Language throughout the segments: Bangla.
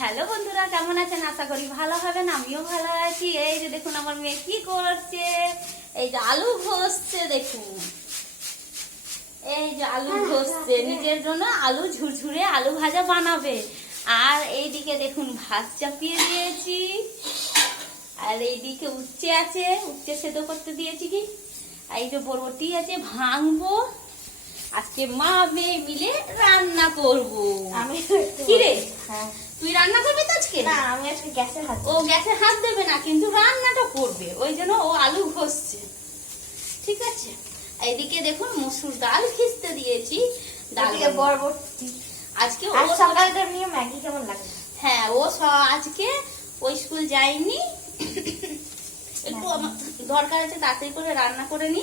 হ্যালো বন্ধুরা, কেমন আছেন? আশা করি ভালো হবেন। আমিও ভালো আছি। এই যে দেখুন আমার মেয়ে কি করছে, এই যে আলু ঘষছে। দেখুন এই যে আলু ঘষছে, নিজের জন্য আলু ঝুরঝুরে আলু ভাজা বানাবে। আর এইদিকে দেখুন ভাত চাপিয়ে দিয়েছি, আর এইদিকে উচ্ছে আছে, উচ্ছে সেদ্ধ করতে দিয়েছি। কি এই যে বরবটি আছে, ভাঙবো। আজকে মা মেয়ে মিলে রান্না করবো। আমি কি রে, হ্যাঁ, তুই রান্না করবি তো আজকে? না আমি আজকে গ্যাসে হাত ও গ্যাসে হাত দেবে না, কিন্তু রান্নাটা করবে, ওই জন্য ও আলু ঘষছে। ঠিক আছে, এইদিকে দেখুন মসুর ডাল ভিজতে দিয়েছি। ডাল দিকে বরবটি। আজকে ও আজ সকালটা নিয়ে ম্যাগি কেমন লাগে? হ্যাঁ, ও আজকে ওই স্কুল যায়নি। একটু আমার দরকার আছে, তাড়াতাড়ি করে রান্না করে নি,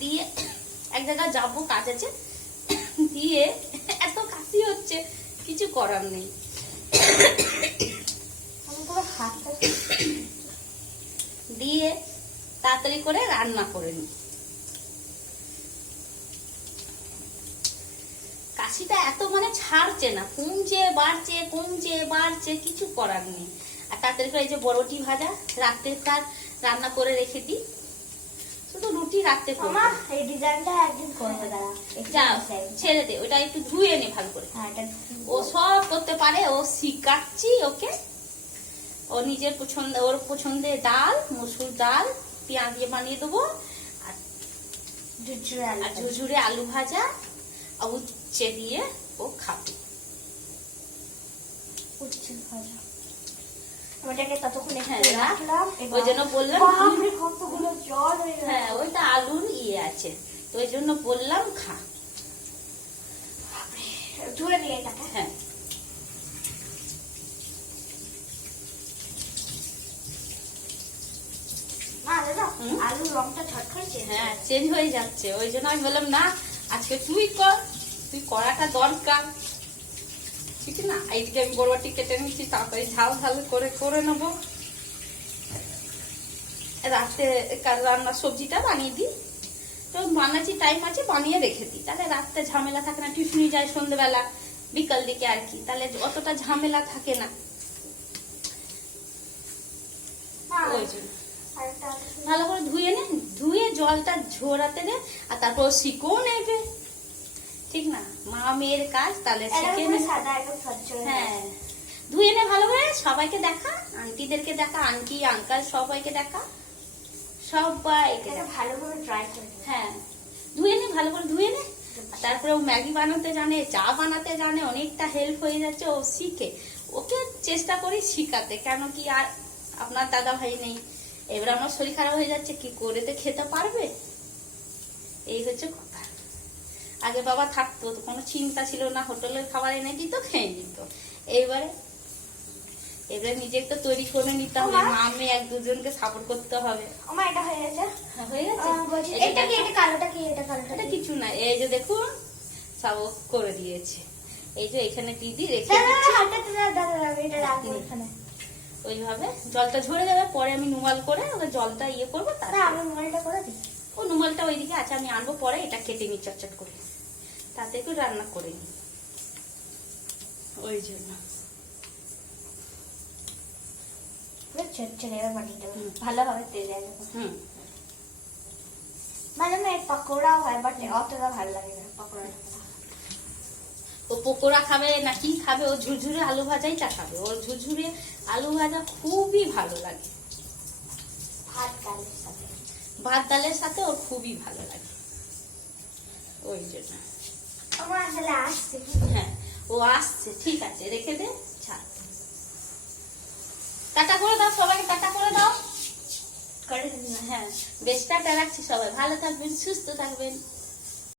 দিয়ে এক জায়গায় যাবো, কাজ আছে। দিয়ে এত কাশি হচ্ছে, কিছু করার নেই। আমি পুরো হাতটা দিয়ে তাড়াতাড়ি করে রান্না করে নি। কাশিটা এত মানে ছাড়ছে না, কমছে বাড়ছে, কমছে বাড়ছে, কিছু করার নেই। আর তাড়াতাড়ি করে এই যে বরবটি ভাজা রাত্রে তার রান্না করে রেখে দিই, শুধু রুটি রাত্রে করবো। মা এই ডিজাইনটা একদিন করবে, দাঁড়া যা ছেড়ে দে, ওটা একটু ধুয়ে নে ভালো করে। হ্যাঁ এটা ও সব করতে পারে, ও শিখাচ্ছি ওকে। ও নিজের পছন্দ, ওর পছন্দের ডাল, মসুর ডাল পেঁয়াজ দিয়ে বানিয়ে দেবো, আর ঝুরঝুরে আলু ঝুরঝুরে আলু ভাজা আর উচ্ছে দিয়ে ও খাবে। উচ্ছে ভাজা ওটাকে ততক্ষণ একটু হ্যাঁ, রাখলাম। ওই জন্য বললাম বাপরে কতগুলো জল হয়ে গেল। হ্যাঁ, ওইটা আলুর ইয়ে আছে, তো ওই জন্য বললাম খা। ধুয়ে নিয়ে এটাকে। হ্যাঁ, মা দাদা আলুর রংটা ঝটকাই হ্যাঁ চেঞ্জ হয়ে যাচ্ছে, ওই জন্য আমি বললাম না আজকে তুই কর, তুই করাটা দরকার। ঠিক না, এইদিকে আমি বরবটি কেটে নিচ্ছি, তাড়াতাড়ি ঝাল ঝাল করে করে নেবো। রাতে রান্নার সবজিটা বানিয়ে দিই, তো বানাচ্ছি টাইম আছে, বানিয়ে রেখে দিই, তাহলে রাত্রে ঝামেলা থাকে না। টিউশনি যায় সন্ধ্যেবেলা বিকাল দিকে আর কি, তাহলে অতটা ঝামেলা থাকে না। ওই জন্য ভালো করে ধুয়ে নে, ধুয়ে জলটা ঝোরাতে দে, আর তারপর শিখেও নেবে। ঠিক না, মা মেয়ের কাজ, তাহলে শিখে নে। হ্যাঁ, ধুয়ে নে ভালো করে, সবাইকে দেখা, আন্টিদেরকে দেখা, আন্টি আঙ্কাল সবাইকে দেখা, সবাইকে দেখা। ভালো করে ট্রাই করে। হ্যাঁ, ধুয়ে নে ভালো করে, ধুয়ে নে। তারপরে ও ম্যাগি বানাতে জানে, চা বানাতে জানে, অনেকটা হেল্প হয়ে যাচ্ছে, ও শিখে। ওকে চেষ্টা করি শিখাতে, কেন কি আর আপনার দাদা ভাই নেই, এবার আমার শরীর খারাপ হয়ে যাচ্ছে, কি করে তো খেতে পারবে, এই হচ্ছে কথা। আগে বাবা থাকতো তো কোনো চিন্তা ছিল না, হোটেলের খাবার এনে দিত, খেয়ে নিত। এবারে নিজে তো তৈরি করে নিতে হবে, মা মেয়ে এক দুজনকে সাপোর্ট করতে হবে। আমার এটা হয়ে গেছে। হ্যাঁ, হয়ে গেছে। এটা কি, এটা কালোটা কি, এটা কালোটা এটা কিছু না, এই যে দেখুন সব করে দিয়েছে। এই যে এখানে দিদি রেখে এখানে ওইভাবে জলটা ঝরে যাবে, পরে আমি নুমাল করে ওকে জলটা ইয়ে করবো। তারপর আমি মোবাইলটা করে দিই। ও নুমালটা ওইদিকে আছে, আমি আনবো পরে, এটা কেটে নি চটচট করে, তাতে একটু রান্না করে নি, ওই জন্য। ছেড়ে এবার বানিয়ে দেবো ভালোভাবে তেলে। হুম, মানে পকোড়াও হয়, বাট অতটা ভালো লাগে না পকোড়া। ও পকোড়া খাবে না কি খাবে, ও ঝুরঝুরে আলু ভাজাইটা খাবে। ওর ঝুরঝুরে আলু ভাজা খুবই ভালো লাগে, ভাত ডালের সাথে। ভাত ডালের সাথে ওর খুবই ভালো লাগে, ওই জন্য। আমার আসলে আসছে। হ্যাঁ, ও আসছে, ঠিক আছে, রেখে দে, ছাড়। টাটা করে দাও সবাইকে, টাটা করে দাও। করে দিন। হ্যাঁ, বেশ, টাটা রাখছি, সবাই ভালো থাকবেন, সুস্থ থাকবেন।